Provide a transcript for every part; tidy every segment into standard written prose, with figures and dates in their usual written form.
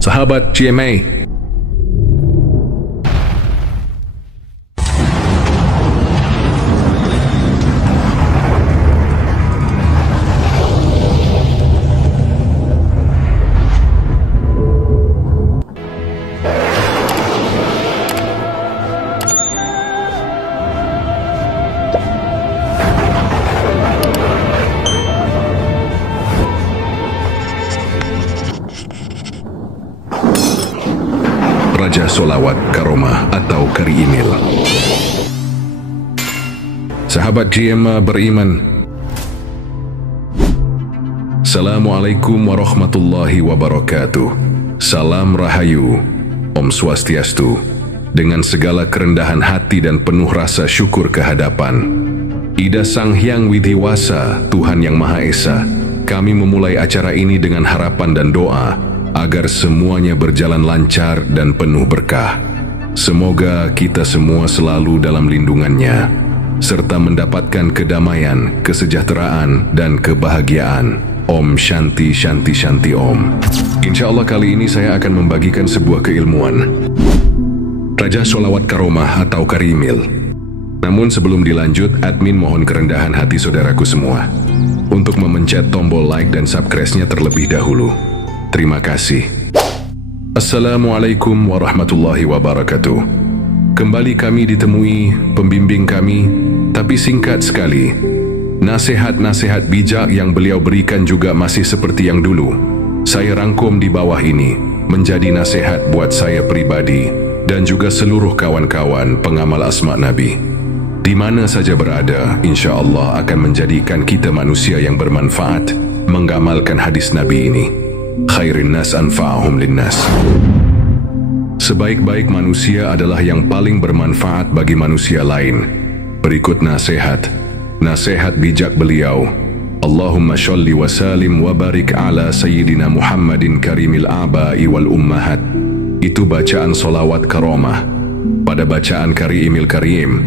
Sahabat GMA, Raja Solawat Karomah atau Kari Emil. Sahabat GMA beriman, Assalamualaikum warahmatullahi wabarakatuh. Salam Rahayu, Om Swastiastu. Dengan segala kerendahan hati dan penuh rasa syukur kehadapan Ida Sang Hyang Widhiwasa, Tuhan Yang Maha Esa, kami memulai acara ini dengan harapan dan doa agar semuanya berjalan lancar dan penuh berkah. Semoga kita semua selalu dalam lindungannya, serta mendapatkan kedamaian, kesejahteraan, dan kebahagiaan. Om Shanti Shanti Shanti Om. Insya Allah kali ini saya akan membagikan sebuah keilmuan Raja Solawat Karomah atau Kari Emil. Namun sebelum dilanjut, admin mohon kerendahan hati saudaraku semua untuk memencet tombol like dan subscribe-nya terlebih dahulu. Terima kasih. Assalamualaikum warahmatullahi wabarakatuh. Kembali kami ditemui pembimbing kami, tapi singkat sekali. Nasihat-nasihat bijak yang beliau berikan juga masih seperti yang dulu. Saya rangkum di bawah ini, menjadi nasihat buat saya pribadi dan juga seluruh kawan-kawan pengamal asma Nabi. Di mana saja berada, insya Allah akan menjadikan kita manusia yang bermanfaat, mengamalkan hadis Nabi ini. Khairin nas anfa'ahum linnas. Sebaik-baik manusia adalah yang paling bermanfaat bagi manusia lain. Berikut nasihat bijak beliau. Allahumma sholli wa salim wa barik ala sayyidina Muhammadin karimil aba'i wal ummahat. Itu bacaan solawat karomah. Pada bacaan Kari Emil Karim,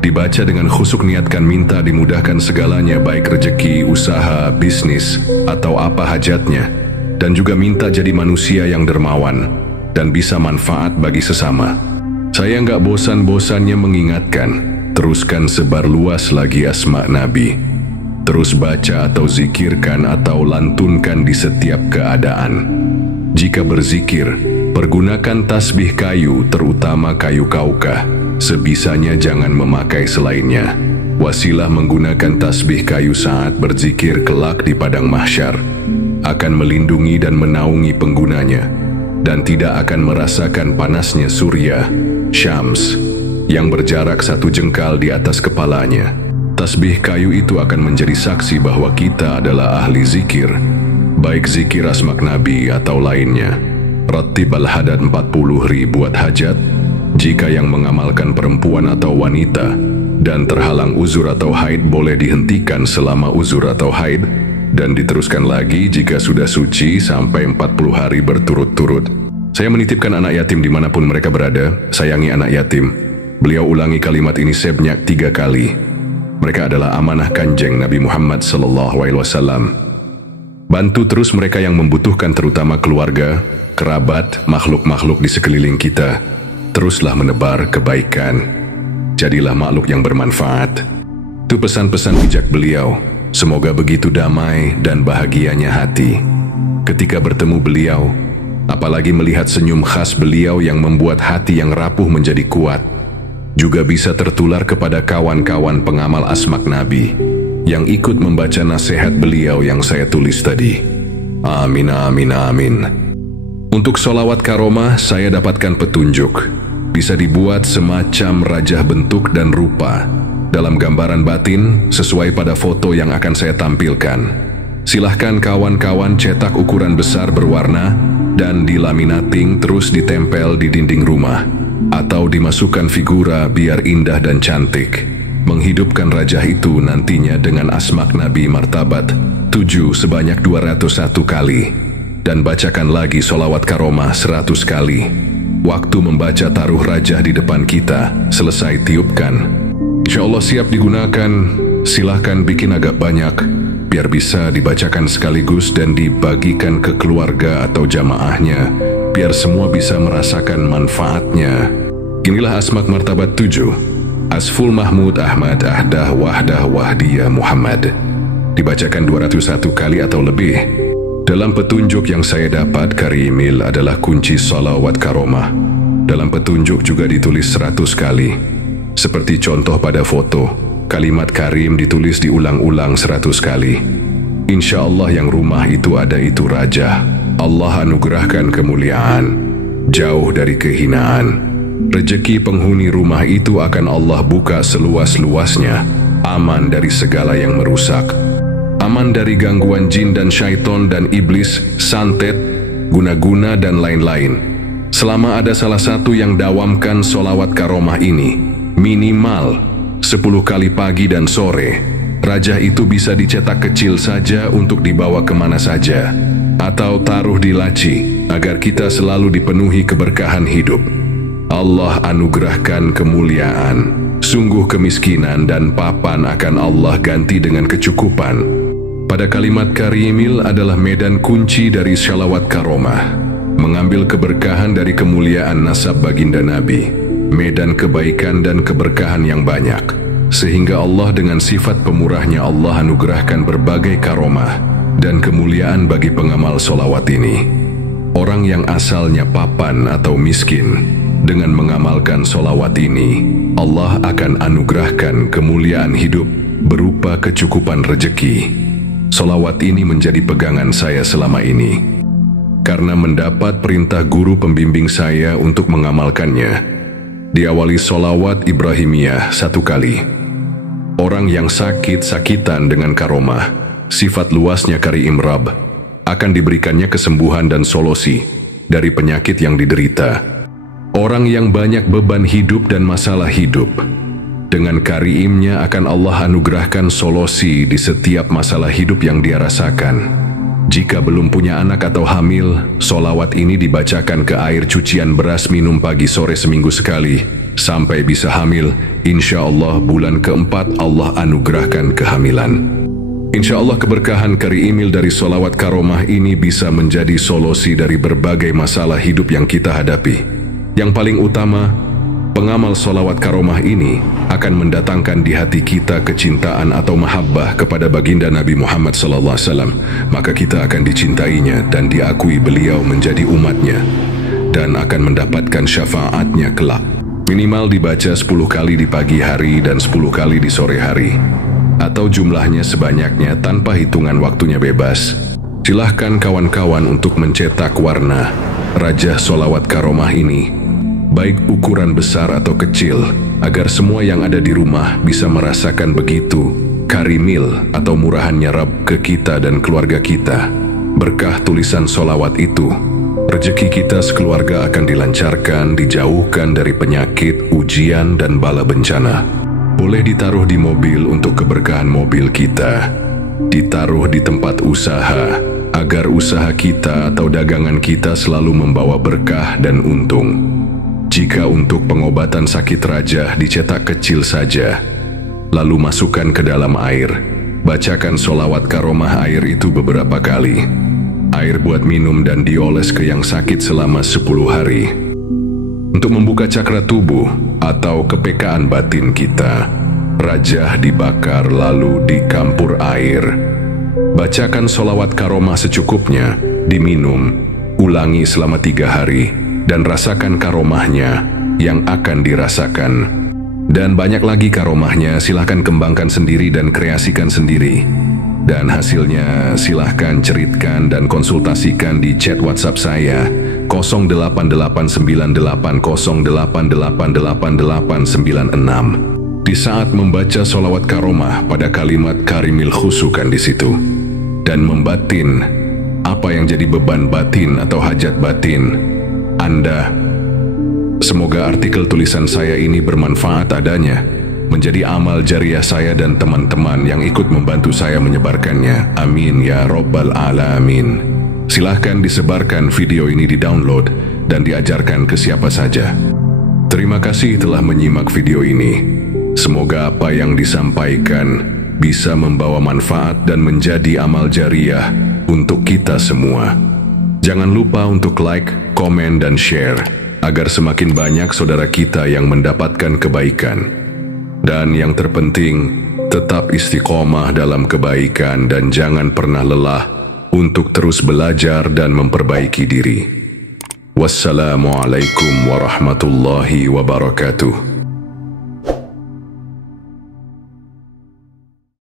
dibaca dengan khusuk niatkan minta dimudahkan segalanya, baik rezeki, usaha, bisnis, atau apa hajatnya, dan juga minta jadi manusia yang dermawan dan bisa manfaat bagi sesama. Saya nggak bosan-bosannya mengingatkan, teruskan sebar luas lagi asma Nabi. Terus baca atau zikirkan atau lantunkan di setiap keadaan. Jika berzikir, pergunakan tasbih kayu, terutama kayu kaukah. Sebisanya jangan memakai selainnya. Wasilah menggunakan tasbih kayu saat berzikir kelak di padang mahsyar akan melindungi dan menaungi penggunanya, dan tidak akan merasakan panasnya surya, syams, yang berjarak 1 jengkal di atas kepalanya. Tasbih kayu itu akan menjadi saksi bahwa kita adalah ahli zikir, baik zikir asmak Nabi atau lainnya. Rattib al-hadad 40 buat hajat, jika yang mengamalkan perempuan atau wanita, dan terhalang uzur atau haid boleh dihentikan selama uzur atau haid, dan diteruskan lagi jika sudah suci sampai 40 hari berturut-turut. Saya menitipkan anak yatim dimanapun mereka berada, sayangi anak yatim. Beliau ulangi kalimat ini sebanyak 3 kali. Mereka adalah amanah kanjeng Nabi Muhammad SAW. Bantu terus mereka yang membutuhkan, terutama keluarga, kerabat, makhluk-makhluk di sekeliling kita. Teruslah menebar kebaikan. Jadilah makhluk yang bermanfaat. Itu pesan-pesan bijak beliau. Semoga begitu damai dan bahagianya hati ketika bertemu beliau, apalagi melihat senyum khas beliau yang membuat hati yang rapuh menjadi kuat. Juga bisa tertular kepada kawan-kawan pengamal asmak Nabi yang ikut membaca nasihat beliau yang saya tulis tadi. Amin, amin, amin. Untuk solawat karomah, saya dapatkan petunjuk. Bisa dibuat semacam rajah bentuk dan rupa dalam gambaran batin sesuai pada foto yang akan saya tampilkan. Silahkan kawan-kawan cetak ukuran besar berwarna dan dilaminating terus ditempel di dinding rumah, atau dimasukkan figura biar indah dan cantik. Menghidupkan rajah itu nantinya dengan asmak Nabi martabat 7 sebanyak 201 kali, dan bacakan lagi solawat karomah 100 kali. Waktu membaca taruh rajah di depan kita, selesai tiupkan. Insya Allah siap digunakan. Silahkan bikin agak banyak, biar bisa dibacakan sekaligus dan dibagikan ke keluarga atau jamaahnya biar semua bisa merasakan manfaatnya. Inilah Asma Martabat 7, Asful Mahmud Ahmad Ahdah Wahdah Wahdiyah Muhammad. Dibacakan 201 kali atau lebih. Dalam petunjuk yang saya dapat, Karimil adalah kunci salawat karomah. Dalam petunjuk juga ditulis 100 kali. Seperti contoh pada foto, kalimat Karim ditulis diulang-ulang 100 kali. Insya Allah yang rumah itu ada itu raja. Allah anugerahkan kemuliaan, jauh dari kehinaan. Rezeki penghuni rumah itu akan Allah buka seluas-luasnya, aman dari segala yang merusak. Aman dari gangguan jin dan syaiton dan iblis, santet, guna-guna dan lain-lain. Selama ada salah satu yang dawamkan solawat karomah ini, minimal 10 kali pagi dan sore, raja itu bisa dicetak kecil saja untuk dibawa kemana saja, atau taruh di laci, agar kita selalu dipenuhi keberkahan hidup. Allah anugerahkan kemuliaan, sungguh kemiskinan dan papan akan Allah ganti dengan kecukupan. Pada kalimat Karimil adalah medan kunci dari shalawat karomah, mengambil keberkahan dari kemuliaan nasab baginda Nabi, medan kebaikan dan keberkahan yang banyak, sehingga Allah dengan sifat pemurahnya Allah anugerahkan berbagai karomah dan kemuliaan bagi pengamal solawat ini. Orang yang asalnya papan atau miskin, dengan mengamalkan solawat ini, Allah akan anugerahkan kemuliaan hidup berupa kecukupan rezeki. Solawat ini menjadi pegangan saya selama ini, karena mendapat perintah guru pembimbing saya untuk mengamalkannya. Diawali solawat Ibrahimiyah 1 kali. Orang yang sakit-sakitan dengan karomah, sifat luasnya Kari Imrab, akan diberikannya kesembuhan dan solusi dari penyakit yang diderita. Orang yang banyak beban hidup dan masalah hidup, dengan Karimnya akan Allah anugerahkan solusi di setiap masalah hidup yang dia rasakan. Jika belum punya anak atau hamil, solawat ini dibacakan ke air cucian beras minum pagi sore seminggu sekali, sampai bisa hamil. Insya Allah bulan keempat Allah anugerahkan kehamilan. Insya Allah keberkahan Karimil dari solawat karomah ini bisa menjadi solusi dari berbagai masalah hidup yang kita hadapi. Yang paling utama, pengamal solawat karomah ini akan mendatangkan di hati kita kecintaan atau mahabbah kepada baginda Nabi Muhammad SAW. Maka kita akan dicintainya dan diakui beliau menjadi umatnya, dan akan mendapatkan syafaatnya kelak. Minimal dibaca 10 kali di pagi hari dan 10 kali di sore hari, atau jumlahnya sebanyaknya tanpa hitungan waktunya bebas. Silahkan kawan-kawan untuk mencetak warna Raja Solawat Karomah ini, baik ukuran besar atau kecil, agar semua yang ada di rumah bisa merasakan begitu Karimil atau murahannya Rabb ke kita dan keluarga kita. Berkah tulisan solawat itu, rezeki kita sekeluarga akan dilancarkan, dijauhkan dari penyakit, ujian, dan bala bencana. Boleh ditaruh di mobil untuk keberkahan mobil kita, ditaruh di tempat usaha, agar usaha kita atau dagangan kita selalu membawa berkah dan untung. Jika untuk pengobatan sakit raja dicetak kecil saja, lalu masukkan ke dalam air, bacakan solawat karomah air itu beberapa kali. Air buat minum dan dioles ke yang sakit selama 10 hari. Untuk membuka cakra tubuh atau kepekaan batin kita, rajah dibakar lalu dikampur air. Bacakan solawat karomah secukupnya, diminum, ulangi selama 3 hari, dan rasakan karomahnya yang akan dirasakan. Dan banyak lagi karomahnya, silahkan kembangkan sendiri dan kreasikan sendiri. Dan hasilnya silahkan ceritkan dan konsultasikan di chat WhatsApp saya 088980888896. Di saat membaca solawat karomah, pada kalimat Karimil khusukan di situ, dan membatin apa yang jadi beban batin atau hajat batin Anda. Semoga artikel tulisan saya ini bermanfaat adanya, menjadi amal jariah saya dan teman-teman yang ikut membantu saya menyebarkannya. Amin ya Rabbal Alamin. Silahkan disebarkan video ini, di-download dan diajarkan ke siapa saja. Terima kasih telah menyimak video ini. Semoga apa yang disampaikan bisa membawa manfaat dan menjadi amal jariah untuk kita semua. Jangan lupa untuk like, komen, dan share, agar semakin banyak saudara kita yang mendapatkan kebaikan. Dan yang terpenting, tetap istiqomah dalam kebaikan dan jangan pernah lelah untuk terus belajar dan memperbaiki diri. Wassalamualaikum warahmatullahi wabarakatuh.